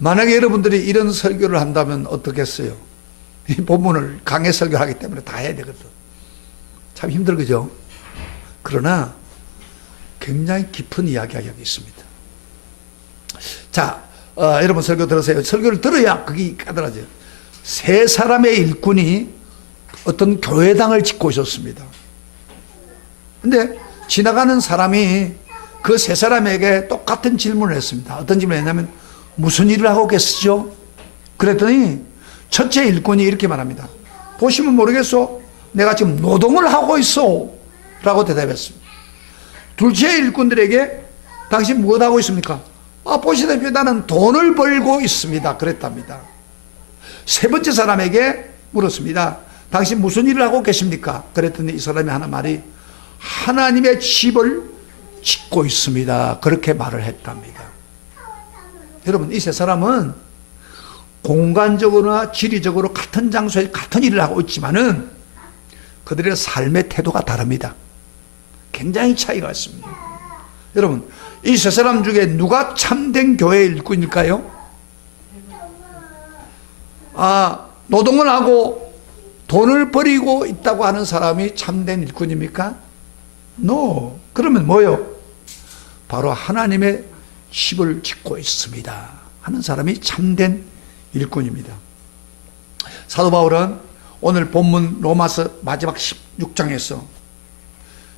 만약에 여러분들이 이런 설교를 한다면 어떻겠어요? 이 본문을 강해 설교하기 때문에 다 해야 되거든. 참 힘들죠? 그러나 굉장히 깊은 이야기가 여기 있습니다. 자, 여러분 설교 들으세요. 설교를 들어야 그게 깨달아져요. 세 사람의 일꾼이 어떤 교회당을 짓고 있었습니다. 근데 지나가는 사람이 그 세 사람에게 똑같은 질문을 했습니다. 어떤 질문을 했냐면 무슨 일을 하고 계시죠? 그랬더니 첫째 일꾼이 이렇게 말합니다. 보시면 모르겠소? 내가 지금 노동을 하고 있어 라고 대답했습니다. 둘째 일꾼들에게 당신 무엇 하고 있습니까? 보시다시피 나는 돈을 벌고 있습니다. 그랬답니다. 세 번째 사람에게 물었습니다. 당신 무슨 일을 하고 계십니까? 그랬더니 이 사람이 하는 말이 하나님의 집을 짓고 있습니다. 그렇게 말을 했답니다. 여러분, 이 세 사람은 공간적으로나 지리적으로 같은 장소에 같은 일을 하고 있지만은 그들의 삶의 태도가 다릅니다. 굉장히 차이가 있습니다. 여러분, 이 세 사람 중에 누가 참된 교회의 일꾼일까요? 노동을 하고 돈을 벌이고 있다고 하는 사람이 참된 일꾼입니까? No. 그러면 뭐요? 바로 하나님의 집을 짓고 있습니다 하는 사람이 참된 일꾼입니다. 사도 바울은 오늘 본문 로마서 마지막 16장에서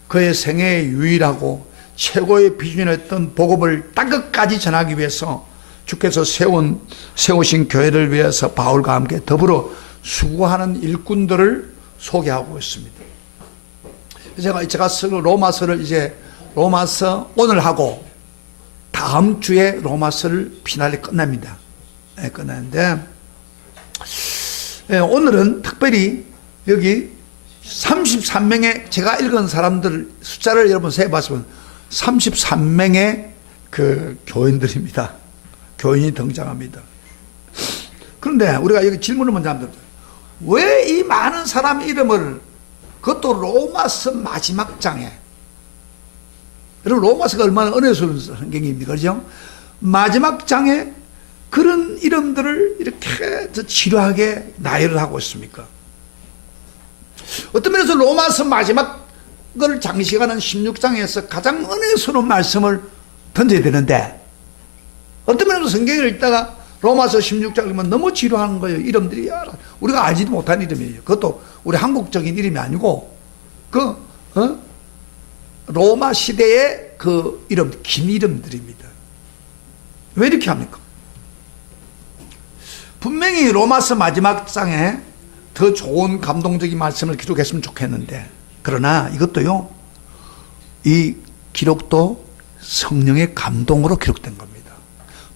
그의 생애의 유일하고 최고의 비전이었던 복음을 땅끝까지 전하기 위해서 주께서 세우신 교회를 위해서 바울과 함께 더불어 수고하는 일꾼들을 소개하고 있습니다. 제가 로마서를 로마서 오늘 하고 다음 주에 로마서를 피날레 끝납니다. 끝나는데 오늘은 특별히 여기 33명의 제가 읽은 사람들 숫자를 여러분 세봤으면 33명의 그 교인들입니다. 교인이 등장합니다. 그런데 우리가 여기 질문을 먼저 한번 드려요. 왜 이 많은 사람 이름을 그것도 로마서 마지막 장에 여러분 로마서가 얼마나 은혜스러운 성경입니까? 그죠? 마지막 장에 그런 이름들을 이렇게 지루하게 나열을 하고 있습니까? 어떤 면에서 로마서 마지막을 장식하는 16장에서 가장 은혜스러운 말씀을 던져야 되는데 어떤 면에서 성경을 읽다가 로마서 16장 읽으면 너무 지루한 거예요. 이름들이 우리가 알지도 못한 이름이에요. 그것도 우리 한국적인 이름이 아니고 로마 시대의 그 이름, 긴 이름들입니다. 왜 이렇게 합니까? 분명히 로마서 마지막 장에 더 좋은 감동적인 말씀을 기록했으면 좋겠는데 그러나 이것도요, 이 기록도 성령의 감동으로 기록된 겁니다.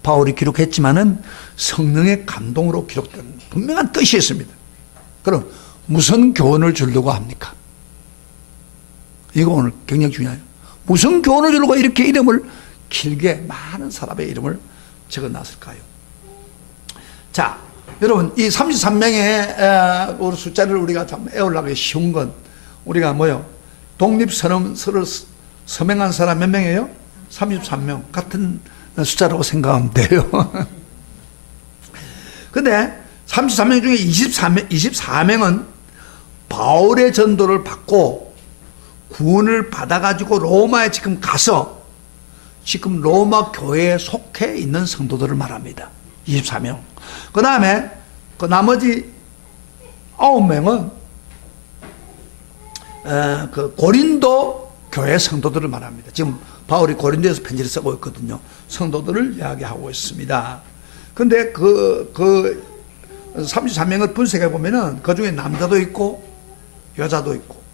바울이 기록했지만은 성령의 감동으로 기록된 분명한 뜻이 있습니다. 그럼 무슨 교훈을 주려고 합니까? 이거 오늘 굉장히 중요해요. 무슨 교훈을 주려고 이렇게 이름을 길게 많은 사람의 이름을 적어놨을까요? 자, 여러분 이 33명의 숫자를 우리가 참 애우려고 쉬운 건 우리가 뭐요? 독립선언서를 서명한 사람 몇 명이에요? 33명. 같은 숫자라고 생각하면 돼요. 근데 33명 중에 24명은 바울의 전도를 받고 구원을 받아가지고 로마에 지금 가서 지금 로마 교회에 속해 있는 성도들을 말합니다. 24명. 그 다음에 그 나머지 9명은 그 고린도 교회 성도들을 말합니다. 지금 바울이 고린도에서 편지를 쓰고 있거든요. 성도들을 이야기하고 있습니다. 근데 그 33명을 분석해 보면은 그 중에 남자도 있고 여자도 있고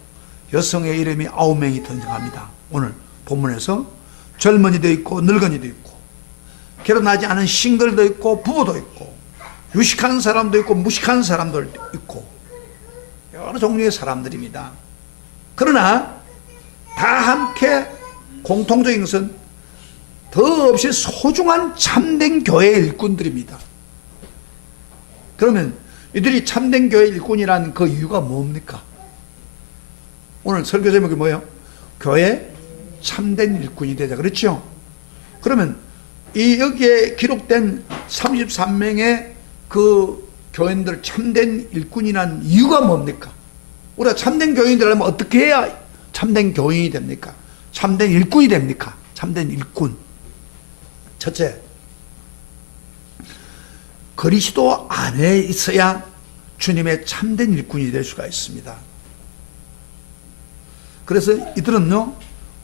여성의 이름이 9명이 등장합니다. 오늘 본문에서 젊은이도 있고 늙은이도 있고 결혼하지 않은 싱글도 있고 부부도 있고 유식한 사람도 있고 무식한 사람들도 있고 여러 종류의 사람들입니다. 그러나 다 함께 공통적인 것은 더없이 소중한 참된 교회의 일꾼들입니다. 그러면 이들이 참된 교회의 일꾼이라는 그 이유가 뭡니까? 오늘 설교 제목이 뭐예요? 교회 참된 일꾼이 되자. 그렇죠? 그러면 이 여기에 기록된 33명의 그 교인들 참된 일꾼이란 이유가 뭡니까? 우리가 참된 교인들이라면 어떻게 해야 참된 교인이 됩니까? 참된 일꾼이 됩니까? 참된 일꾼. 첫째, 그리스도 안에 있어야 주님의 참된 일꾼이 될 수가 있습니다. 그래서 이들은요,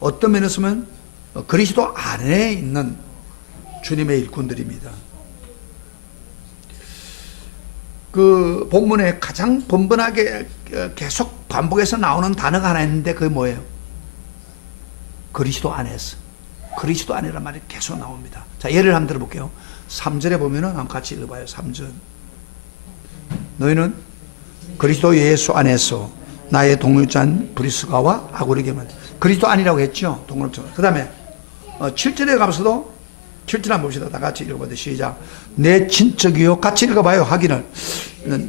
어떤 면에서는 그리스도 안에 있는 주님의 일꾼들입니다. 그 본문에 가장 번번하게 계속 반복해서 나오는 단어가 하나 있는데 그게 뭐예요? 그리스도 안에서. 그리스도 안이라는 말이 계속 나옵니다. 자, 예를 한번 들어볼게요. 3절에 보면은 한번 같이 읽어봐요. 3절. 너희는 그리스도 예수 안에서 나의 동료자인 브리스가와 아굴에게 만 그리스도 안이라고 했죠. 동료처럼. 그 다음에 7절에 가서도 7절 한번 봅시다. 다 같이 읽어보세요. 시작. 내 친척이요. 같이 읽어봐요. 하기는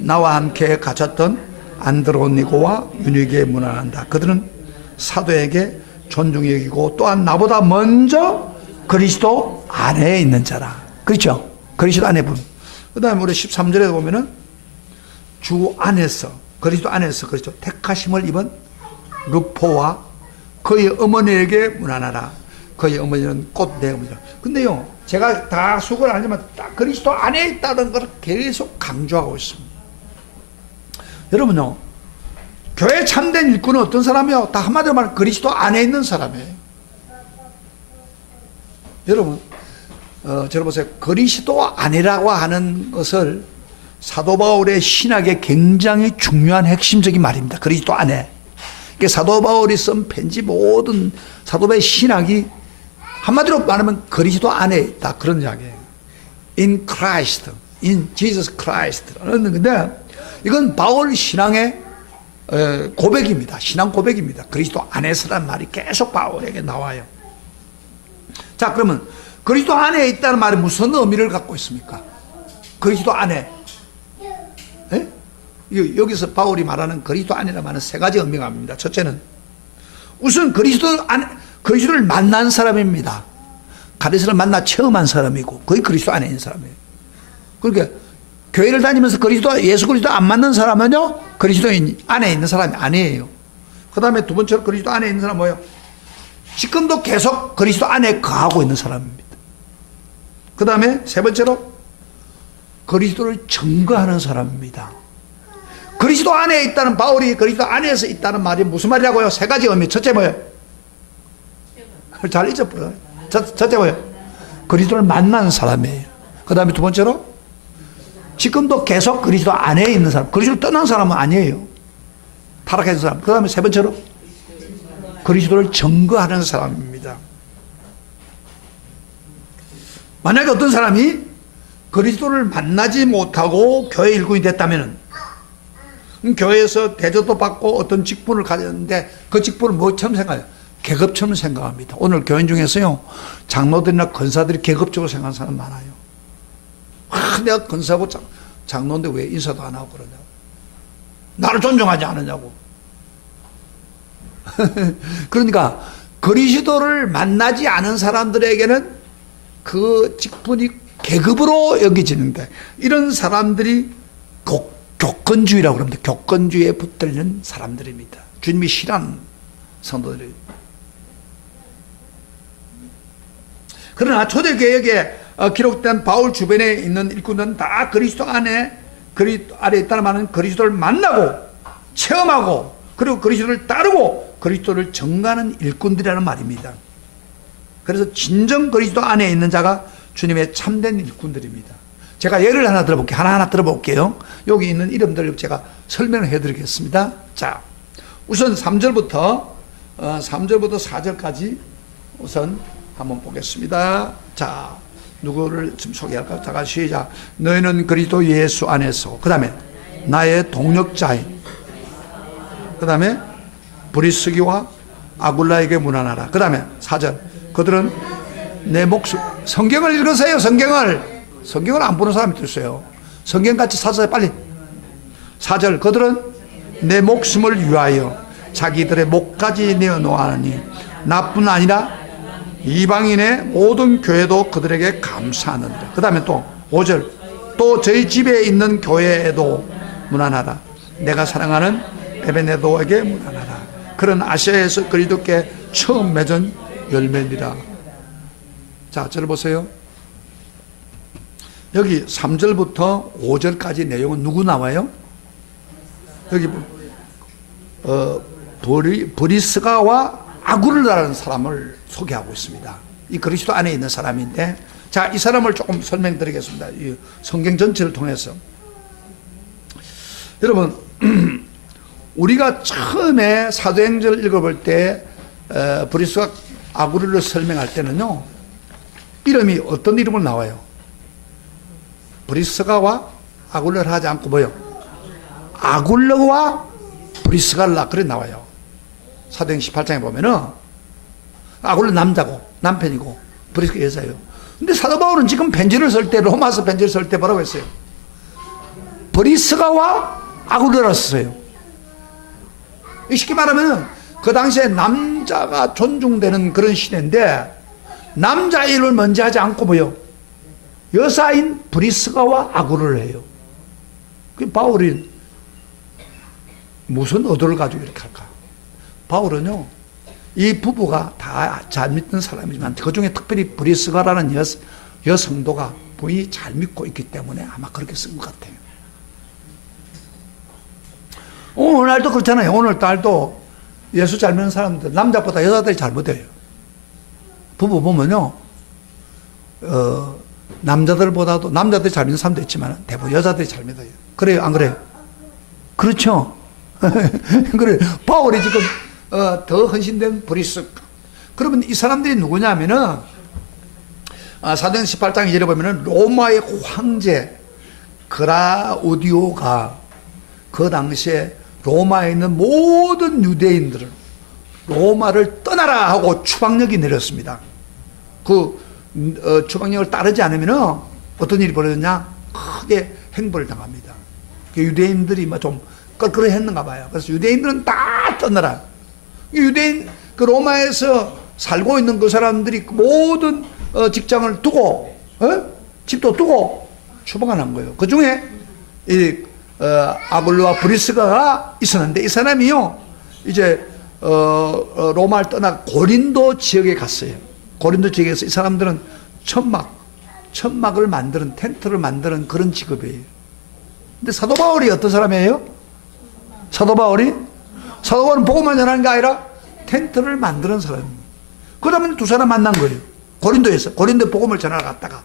나와 함께 갇혔던 안드로니고와 유니게 문안한다. 그들은 사도에게 존중히 여기고 또한 나보다 먼저 그리스도 안에 있는 자라. 그렇죠? 그리스도 안에 분. 그 다음에 우리 13절에 보면은 주 안에서, 그리스도 안에서 그리스도 택하심을 입은 루포와 그의 어머니에게 문안하라. 그의 어머니는 곧 내 어머니라. 근데요, 제가 다 수고를 하지만 딱 그리스도 안에 있다는 걸 계속 강조하고 있습니다. 여러분요, 교회 참된 일꾼은 어떤 사람이요? 다 한마디로 말하면 그리스도 안에 있는 사람이에요. 여러분, 들어보세요. 그리스도 안이라고 하는 것을 사도 바울의 신학의 굉장히 중요한 핵심적인 말입니다. 그리스도 안에. 사도 바울이 쓴 편지 모든 사도 바울의 신학이 한마디로 말하면 그리스도 안에 있다. 그런 이야기예요. In Christ, in Jesus Christ. 그런데 이건 바울 신앙의 고백입니다. 신앙 고백입니다. 그리스도 안에서라는 말이 계속 바울에게 나와요. 자, 그러면 그리스도 안에 있다는 말이 무슨 의미를 갖고 있습니까? 그리스도 안에. 에? 여기서 바울이 말하는 그리스도 안이라는 말은 세 가지 의미가 있습니다. 첫째는 우선 그리스도를 만난 사람입니다. 그리스도를 만나 체험한 사람이고 그게 그리스도 안에 있는 사람이에요. 그러니까 교회를 다니면서 예수 그리스도 안 만난 사람은요, 그리스도 안에 있는 사람이 아니에요. 그 다음에 두 번째로 그리스도 안에 있는 사람은 뭐예요? 지금도 계속 그리스도 안에 거하고 있는 사람입니다. 그 다음에 세 번째로 그리스도를 증거하는 사람입니다. 그리스도 안에 있다는, 바울이 그리스도 안에서 있다는 말이 무슨 말이라고요? 세 가지 의미. 첫째 뭐예요? 잘 잊어버려요. 첫째 뭐예요? 그리스도를 만난 사람이에요. 그 다음에 두 번째로 지금도 계속 그리스도 안에 있는 사람. 그리스도를 떠난 사람은 아니에요. 타락한 사람. 그 다음에 세 번째로 그리스도를 증거하는 사람입니다. 만약에 어떤 사람이 그리스도를 만나지 못하고 교회 일꾼이 됐다면 교회에서 대접도 받고 어떤 직분을 가졌는데 그 직분을 뭐처럼 생각해요? 계급처럼 생각합니다. 오늘 교인 중에서요, 장로들이나 권사들이 계급적으로 생각하는 사람 많아요. 내가 권사고 장로인데 왜 인사도 안 하고 그러냐고. 나를 존중하지 않느냐고. 그러니까 그리스도를 만나지 않은 사람들에게는 그 직분이 계급으로 여겨지는데, 이런 사람들이 교권주의라고 그럽니다. 교권주의에 붙들리는 사람들입니다. 주님이 싫어하는 성도들이. 그러나 초대교회에 기록된 바울 주변에 있는 일꾼들은 다 그리스도 안에 있다는 말은 그리스도를 만나고 체험하고 그리고 그리스도를 따르고 그리스도를 증거하는 일꾼들이라는 말입니다. 그래서 진정 그리스도 안에 있는 자가 주님의 참된 일꾼들입니다. 제가 예를 하나 들어볼게요. 하나하나 들어볼게요. 여기 있는 이름들을 제가 설명을 해드리겠습니다. 자, 우선 3절부터 4절까지 우선 한번 보겠습니다. 자, 누구를 좀 소개할까요? 자, 시작. 너희는 그리스도 예수 안에서, 그 다음에 나의 동력자인, 그 다음에 브리스기와 아굴라에게 문안하라. 그 다음에 4절. 그들은 내 목숨, 성경을 읽으세요. 성경을 안 보는 사람이 있어요. 성경같이 사세요. 빨리. 4절. 그들은 내 목숨을 위하여 자기들의 목까지 내어놓았으니 나뿐 아니라 이방인의 모든 교회도 그들에게 감사하느니라. 그 다음에 또 5절, 또 저희 집에 있는 교회에도 문안하라. 내가 사랑하는 에베네도에게 문안하라. 그런 아시아에서 그리스도께 처음 맺은 열매니라. 자, 저를 보세요. 여기 3절부터 5절까지 내용은 누구 나와요? 여기 브리스가와 아굴라라는 사람을 소개하고 있습니다. 이 그리스도 안에 있는 사람인데, 자, 이 사람을 조금 설명드리겠습니다. 이 성경 전체를 통해서. 여러분, 우리가 처음에 사도행전을 읽어볼 때 브리스가 아굴라를 설명할 때는요, 이름이 어떤 이름으로 나와요? 브리스가와 아굴라를 하지 않고 뭐요? 아굴라와 브리스갈라, 그래 나와요. 사도행전 18장에 보면은 아굴라 남자고 남편이고 브리스가 여자예요. 근데 사도 바울은 지금 편지를 쓸 때, 로마서 편지를 쓸 때 뭐라고 했어요? 브리스가와 아굴라를 썼어요. 쉽게 말하면 그 당시에 남자가 존중되는 그런 시대인데, 남자 일을 먼저 하지 않고 뭐요? 여사인 브리스가와 아굴라를 해요. 그 바울이 무슨 의도를 가지고 이렇게 할까? 바울은요, 이 부부가 다 잘 믿는 사람이지만 그 중에 특별히 브리스가라는 여성도가 부인이 잘 믿고 있기 때문에 아마 그렇게 쓴 것 같아요. 오늘날도 그렇잖아요. 오늘날도 예수 잘 믿는 사람들, 남자보다 여자들이 잘 믿어요. 부부 보면요, 남자들보다도, 남자들이 잘 믿는 사람도 있지만 대부분 여자들이 잘 믿어요. 그래요? 안 그래요? 그렇죠? 그래. 바울이 지금 더 헌신된 브리스. 그러면 이 사람들이 누구냐면은, 사도행전 18장 2절에 보면은 로마의 황제 그라우디오가 그 당시에 로마에 있는 모든 유대인들을 로마를 떠나라 하고 추방력이 내렸습니다. 그 추방력을 따르지 않으면은 어떤 일이 벌어졌냐? 크게 행벌을 당합니다. 유대인들이 좀 껄끄러했는가 봐요. 그래서 유대인들은 다 떠나라. 유대인, 그 로마에서 살고 있는 그 사람들이 모든 직장을 두고, 집도 두고 추방을 거예요. 그 중에 이 아굴라와 브리스가가 있었는데, 이 사람이요, 이제 로마를 떠나 고린도 지역에 갔어요. 고린도 지역에서 이 사람들은 천막을 만드는, 텐트를 만드는 그런 직업이에요. 근데 사도 바울이 어떤 사람이에요? 사도 바울은 복음만 전하는 게 아니라 텐트를 만드는 사람입니다. 그 다음에 두 사람 만난 거예요. 고린도에서. 고린도 복음을 전하러 갔다가.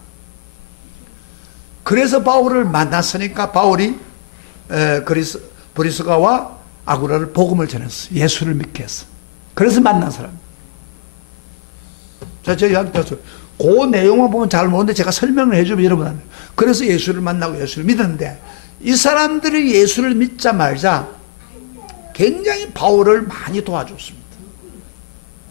그래서 바울을 만났으니까 바울이 브리스가와 아굴라를 복음을 전했어. 예수를 믿게 했어. 그래서 만난 사람. 자, 제가 그 내용만 보면 잘 모르는데 제가 설명을 해주면 여러분, 그래서 예수를 만나고 예수를 믿었는데, 이 사람들이 예수를 믿자마자 굉장히 바울을 많이 도와줬습니다.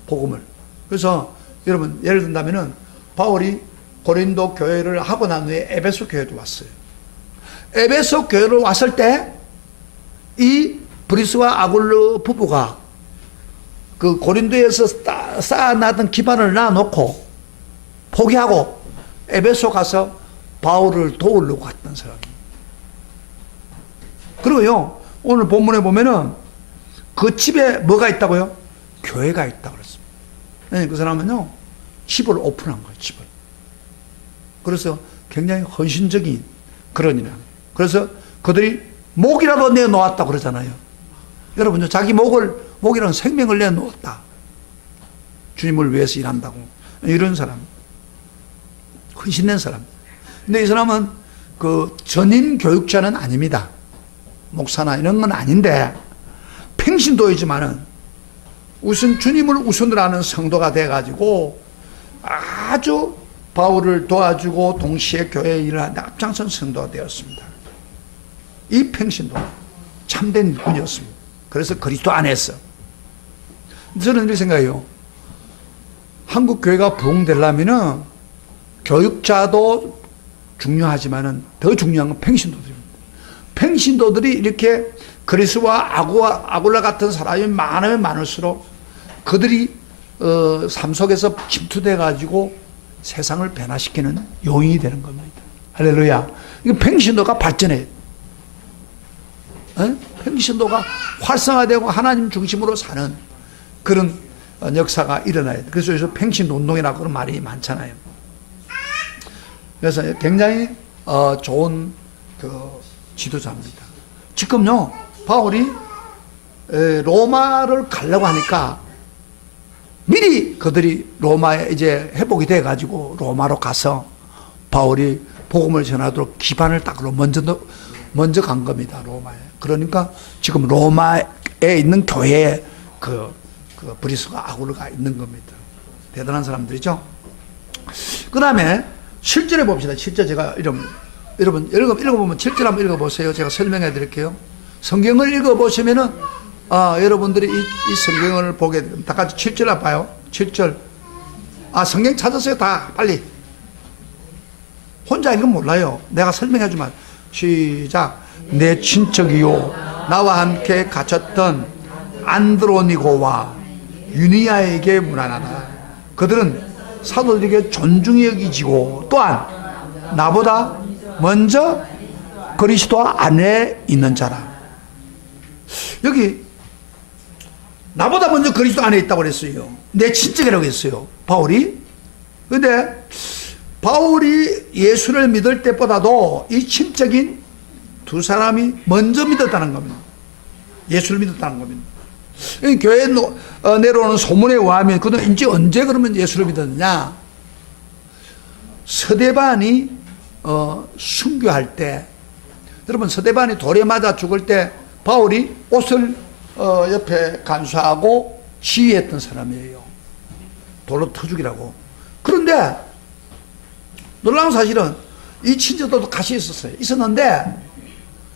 복음을. 그래서 여러분, 예를 든다면은 바울이 고린도 교회를 하고 난 후에 에베소 교회도 왔어요. 에베소 교회로 왔을 때 이 브리스와 아굴라 부부가 그 고린도에서 쌓아놨던 기반을 놔놓고 포기하고 에베소 가서 바울을 도우려고 갔던 사람입니다. 그리고요, 오늘 본문에 보면은 그 집에 뭐가 있다고요? 교회가 있다고 그랬습니다. 네, 그 사람은요, 집을 오픈한 거예요, 집을. 그래서 굉장히 헌신적인 그런 일이에요. 그래서 그들이 목이라도 내놓았다고 그러잖아요. 여러분요, 자기 목이라는 생명을 내놓았다. 주님을 위해서 일한다고. 이런 사람. 헌신된 사람. 근데 이 사람은 그 전임 교육자는 아닙니다. 목사나 이런 건 아닌데, 평신도이지만은 우선 주님을 우선으로 하는 성도가 돼가지고 아주 바울을 도와주고 동시에 교회 일을 하는데 앞장선 성도가 되었습니다. 이 평신도 참된 일꾼이었습니다. 그래서 그리스도 안에서. 저는 이렇게 생각해요. 한국 교회가 부흥되려면은 교육자도 중요하지만은 더 중요한 건 평신도들입니다. 평신도들이 이렇게 그리스와 아굴라 같은 사람이 많으면 많을수록 그들이 삶 속에서 침투돼 가지고 세상을 변화시키는 요인이 되는 겁니다. 할렐루야. 이거 평신도가 발전해. 평신도가 활성화되고 하나님 중심으로 사는 그런 역사가 일어나야 돼. 그래서 여기서 평신도 운동이라고 그런 말이 많잖아요. 그래서 굉장히 좋은 그 지도자입니다. 지금요, 바울이 로마를 가려고 하니까 미리 그들이 로마에 이제 회복이 돼가지고 로마로 가서 바울이 복음을 전하도록 기반을 닦으러 먼저 간 겁니다, 로마에. 그러니까 지금 로마에 있는 교회에 그 브리스가 아굴러가 있는 겁니다. 대단한 사람들이죠. 그 다음에 7절에 봅시다. 7절 제가 여러분 읽어보면 7절 한번 읽어보세요. 제가 설명해 드릴게요. 성경을 읽어보시면은 여러분들이 이 성경을 보게 됩니다. 다 같이 7절 한번 봐요. 7절. 성경 찾았어요. 다 빨리. 혼자 읽으면 몰라요. 내가 설명해 주면. 시작. 내 친척이요 나와 함께 갇혔던 안드로니고와 유니아에게 문안하다. 그들은 사도들에게 존중이 여기지고 또한 나보다 먼저 그리스도 안에 있는 자라. 여기 나보다 먼저 그리스도 안에 있다고 그랬어요. 내 친척이라고 했어요, 바울이. 근데 바울이 예수를 믿을 때보다도 이 친척인 두 사람이 먼저 믿었다는 겁니다. 예수를 믿었다는 겁니다. 교회에 내려오는 소문에 의하면 그들은 이제 언제 그러면 예수를 믿었느냐? 서대반이 순교할 때, 여러분 서대반이 돌에 맞아 죽을 때 바울이 옷을 옆에 간수하고 지휘했던 사람이에요. 돌로 터죽이라고. 그런데 놀라운 사실은 이 친척도 같이 있었는데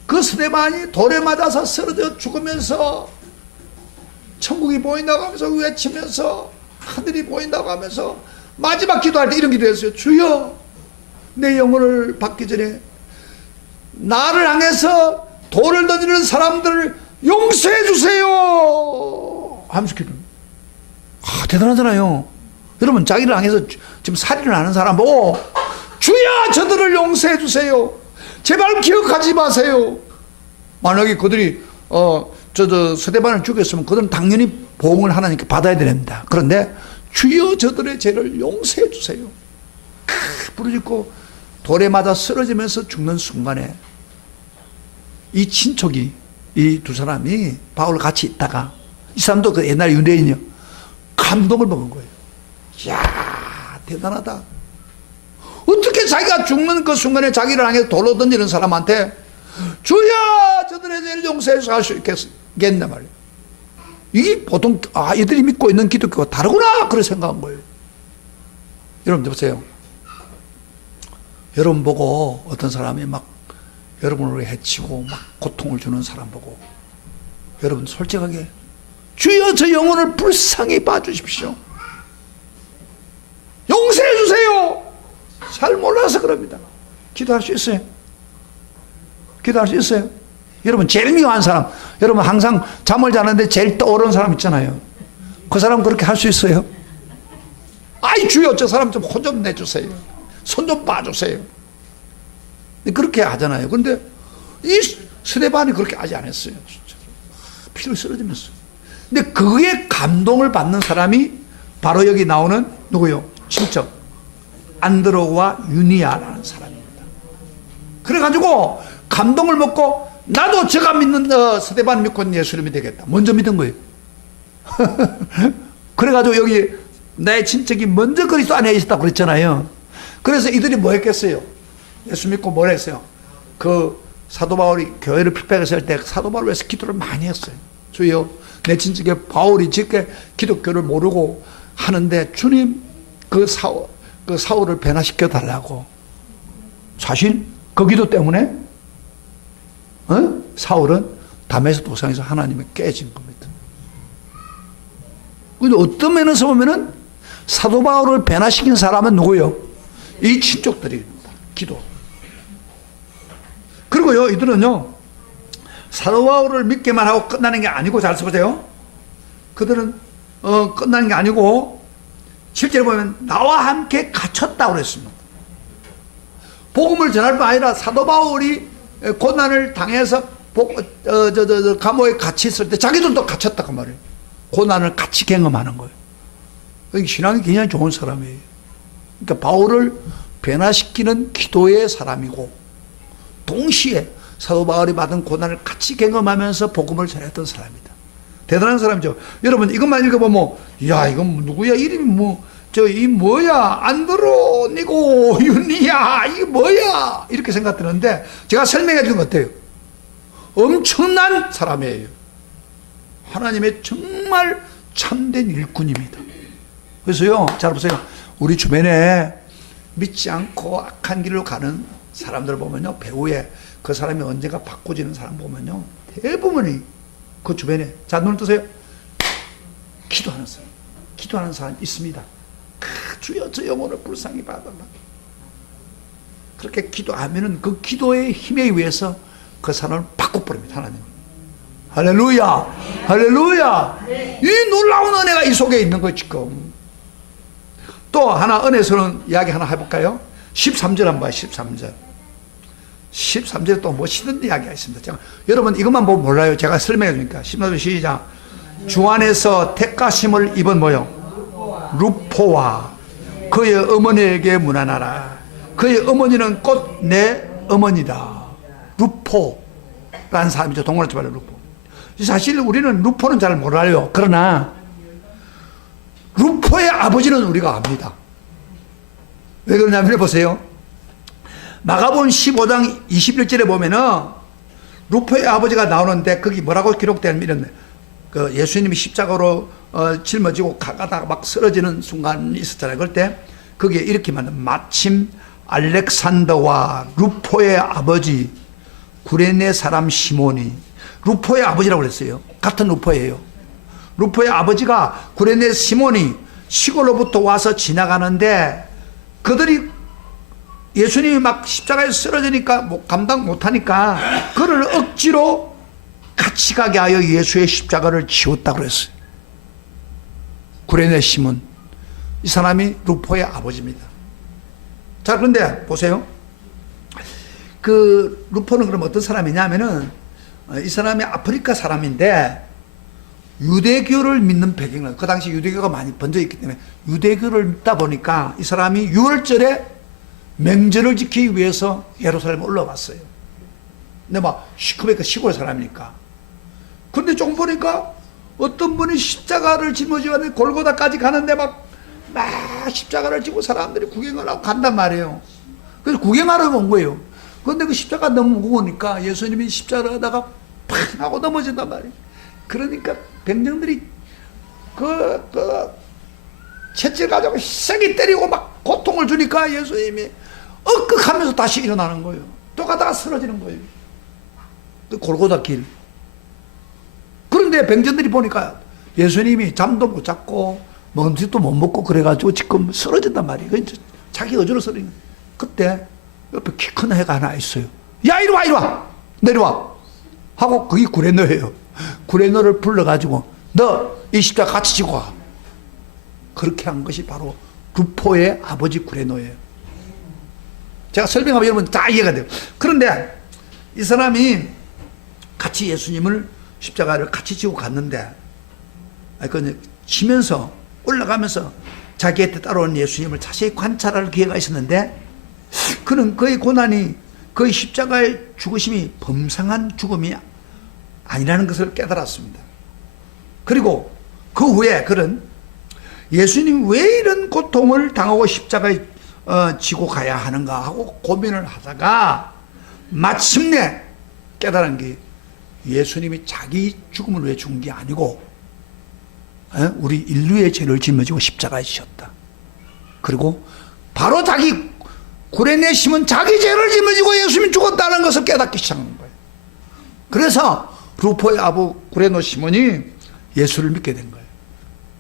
그 스데반이 돌에 맞아서 쓰러져 죽으면서 천국이 보인다고 하면서 외치면서 하늘이 보인다고 하면서 마지막 기도할 때 이런 기도했어요. 주여, 내 영혼을 받기 전에 나를 향해서 돌을 던지는 사람들을 용서해 주세요 하면서 기도합니다. 대단하잖아요. 여러분, 자기를 향해서 지금 살인을 하는 사람 보고 주여, 저들을 용서해 주세요, 제발 기억하지 마세요. 만약에 그들이 스데반을 죽였으면 그들은 당연히 보응을 하나님께 받아야 됩니다. 그런데 주여, 저들의 죄를 용서해 주세요 부르짖고 돌에 맞아 쓰러지면서 죽는 순간에 이 친척이, 이 두 사람이 바울과 같이 있다가 이 사람도 그 옛날 유대인이요, 감동을 먹은 거예요. 이야, 대단하다. 어떻게 자기가 죽는 그 순간에 자기를 향해 돌로 던지는 사람한테 주여, 저들의 죄를 용서해 줄 수 있겠냐 말이에요. 이게 보통 이들이 믿고 있는 기독교가 다르구나 그렇게 생각한 거예요. 여러분들 보세요. 여러분 보고 어떤 사람이 막 여러분을 해치고 막 고통을 주는 사람 보고 여러분 솔직하게 주여, 저 영혼을 불쌍히 봐주십시오, 용서해 주세요, 잘 몰라서 그럽니다. 기도할 수 있어요? 기도할 수 있어요? 여러분, 제일 미워한 사람, 여러분 항상 잠을 자는데 제일 떠오르는 사람 있잖아요. 그 사람 그렇게 할 수 있어요? 아이 주여, 저 사람 좀 혼 좀 내주세요, 손 좀 봐주세요, 그렇게 하잖아요. 그런데 이 스데반이 그렇게 하지 않았어요. 진짜로. 피를 쓰러지면서. 근데 그에 감동을 받는 사람이 바로 여기 나오는 누구요? 친척 안드로와 유니아라는 사람입니다. 그래가지고 감동을 먹고 나도 제가 믿는 스데반 믿고 예수를 믿겠다 먼저 믿은 거예요. 그래가지고 여기 내 친척이 먼저 그리스도 안에 있었다고 그랬잖아요. 그래서 이들이 뭐 했겠어요? 예수 믿고 뭘 했어요? 그 사도 바울이 교회를 핍박했을 때 사도 바울을 위해서 기도를 많이 했어요. 주여, 내 친척에 바울이 쉽게 기독교를 모르고 하는데 주님 그 사울을 변화시켜 달라고. 사실 그 기도 때문에 사울은 다메섹 도상에서 하나님을 깨진 겁니다. 근데 어떤 면에서 보면은 사도 바울을 변화시킨 사람은 누구요? 이 친족들입니다. 기도. 그리고요, 이들은요 사도 바울을 믿기만 하고 끝나는 게 아니고, 잘 써보세요. 그들은 끝나는 게 아니고 실제로 보면 나와 함께 갇혔다고 그랬습니다. 복음을 전할 뿐 아니라 사도 바울이 고난을 당해서 감옥에 같이 있을 때 자기들도 갇혔다고 말이에요. 고난을 같이 경험하는 거예요. 신앙이 굉장히 좋은 사람이에요. 그러니까 바울을 변화시키는 기도의 사람이고 동시에 사도 바울이 받은 고난을 같이 경험하면서 복음을 전했던 사람이다. 대단한 사람이죠. 여러분 이것만 읽어보면 야 이건 누구야 이름이 이 뭐야 안드로니고 윤리야 이게 뭐야 이렇게 생각드는데 제가 설명해 주는 것 어때요? 엄청난 사람이에요. 하나님의 정말 참된 일꾼입니다. 그래서요 잘 보세요. 우리 주변에 믿지 않고 악한 길로 가는 사람들 보면요 배후에 그 사람이 언젠가 바꿔지는 사람 보면요 대부분이 그 주변에 자 눈을 뜨세요. 기도하는 사람 있습니다. 주여 저 영혼을 불쌍히 받아라. 그렇게 기도하면은 그 기도의 힘에 의해서 그 사람을 바꿔버립니다. 하나님. 할렐루야, 할렐루야. 이 놀라운 은혜가 이 속에 있는 거 지금. 또 하나 은혜스러운 이야기 하나 해볼까요? 13절 한번 봐요. 13절. 13절에 또 멋있는 이야기가 있습니다. 제가, 여러분 이것만 보면 몰라요. 제가 설명해 주니까. 13절 시작. 주 안에서 택가심을 입은 뭐요? 루포와 그의 어머니에게 문안하라. 그의 어머니는 곧 내 어머니다. 루포라는 사람이죠. 동그랗게 말해 루포. 사실 우리는 루포는 잘 몰라요. 그러나 루포의 아버지는 우리가 압니다. 왜 그러냐면 보세요. 마가복음 15장 21절에 보면은 루포의 아버지가 나오는데 거기 뭐라고 기록되냐면 이런 그 예수님이 십자가로 짊어지고 가다가 막 쓰러지는 순간이 있었잖아요. 그럴 때 거기에 이렇게 말합니다. 마침 알렉산더와 루포의 아버지 구레네 사람 시몬이 루포의 아버지라고 그랬어요. 같은 루포예요. 루포의 아버지가 구레네 시몬이 시골로부터 와서 지나가는데 그들이 예수님이 막 십자가에 쓰러지니까 감당 못하니까 그를 억지로 같이 가게 하여 예수의 십자가를 지웠다고 그랬어요. 구레네 시몬. 이 사람이 루포의 아버지입니다. 자, 그런데 보세요. 그 루포는 그럼 어떤 사람이냐면은 이 사람이 아프리카 사람인데 유대교를 믿는 배경은 그 당시 유대교가 많이 번져 있기 때문에 유대교를 믿다 보니까 이 사람이 6월절에 명절을 지키기 위해서 예루살렘에 올라왔어요. 근데 막 시커멓게 시골 사람이니까. 근데 조금 보니까 어떤 분이 십자가를 짊어지고 골고다까지 가는데 막 십자가를 지고 사람들이 구경을 하고 간단 말이에요. 그래서 구경하러 온 거예요. 그런데 그 십자가 너무 무거우니까 예수님이 십자가를 하다가 팍 하고 넘어진단 말이에요. 그러니까 병정들이 채찍을 가지고 세게 때리고 막 고통을 주니까 예수님이 억극하면서 다시 일어나는 거예요. 또 가다가 쓰러지는 거예요. 그 골고다 길. 그런데 병정들이 보니까 예수님이 잠도 못 잤고 먹음직도 못 먹고 그래가지고 지금 쓰러진단 말이에요. 자기 어조로 쓰러진 거예요. 그때 옆에 키 큰 애가 하나 있어요. 야 이리 와 이리 와 내려와 하고 그게 구레너예요. 구레너를 불러가지고 너 이 십자가 같이 지고 와. 그렇게 한 것이 바로 루포의 아버지 구레너예요. 제가 설명하면 여러분 다 이해가 돼요. 그런데 이 사람이 같이 예수님을 십자가를 같이 지고 갔는데 지면서 올라가면서 자기한테 따라온 예수님을 자세히 관찰할 기회가 있었는데 그는 그의 고난이 그의 십자가의 죽으심이 범상한 죽음이 아니라는 것을 깨달았습니다. 그리고 그 후에 그는 예수님 왜 이런 고통을 당하고 십자가에 지고 가야 하는가 하고 고민을 하다가 마침내 깨달은 게 예수님이 자기 죽음을 위해 죽은 게 아니고 우리 인류의 죄를 짊어지고 십자가에 지셨다. 그리고 바로 자기 구레네 시몬 자기 죄를 짊어지고 예수님이 죽었다는 것을 깨닫기 시작한 거예요. 그래서 루포의 아부 구레네 시몬이 예수를 믿게 된 거예요.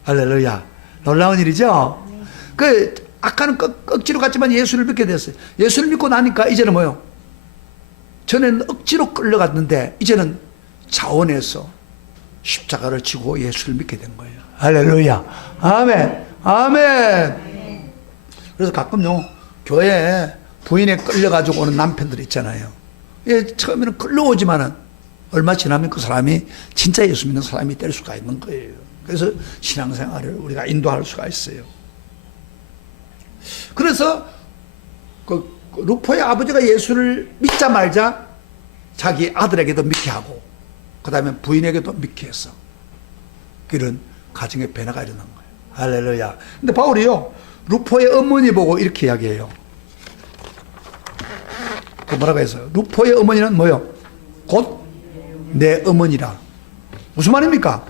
할렐루야. 놀라운 일이죠? 아까는 억지로 갔지만 예수를 믿게 됐어요. 예수를 믿고 나니까 이제는 뭐요? 전에는 억지로 끌려갔는데 이제는 자원해서 십자가를 지고 예수를 믿게 된 거예요. 할렐루야. 아멘. 아멘. 그래서 가끔요, 교회에 부인에 끌려가지고 오는 남편들 있잖아요. 예, 처음에는 끌려오지만은 얼마 지나면 그 사람이 진짜 예수 믿는 사람이 될 수가 있는 거예요. 그래서 신앙생활을 우리가 인도할 수가 있어요. 그래서 그 루포의 아버지가 예수를 믿자 말자 자기 아들에게도 믿게 하고 그 다음에 부인에게도 믿게 했어. 그런 가정의 변화가 일어난 거예요. 할렐루야. 근데 바울이요, 루포의 어머니 보고 이렇게 이야기해요. 그 뭐라고 해서 루포의 어머니는 뭐요? 곧 내 어머니라. 무슨 말입니까?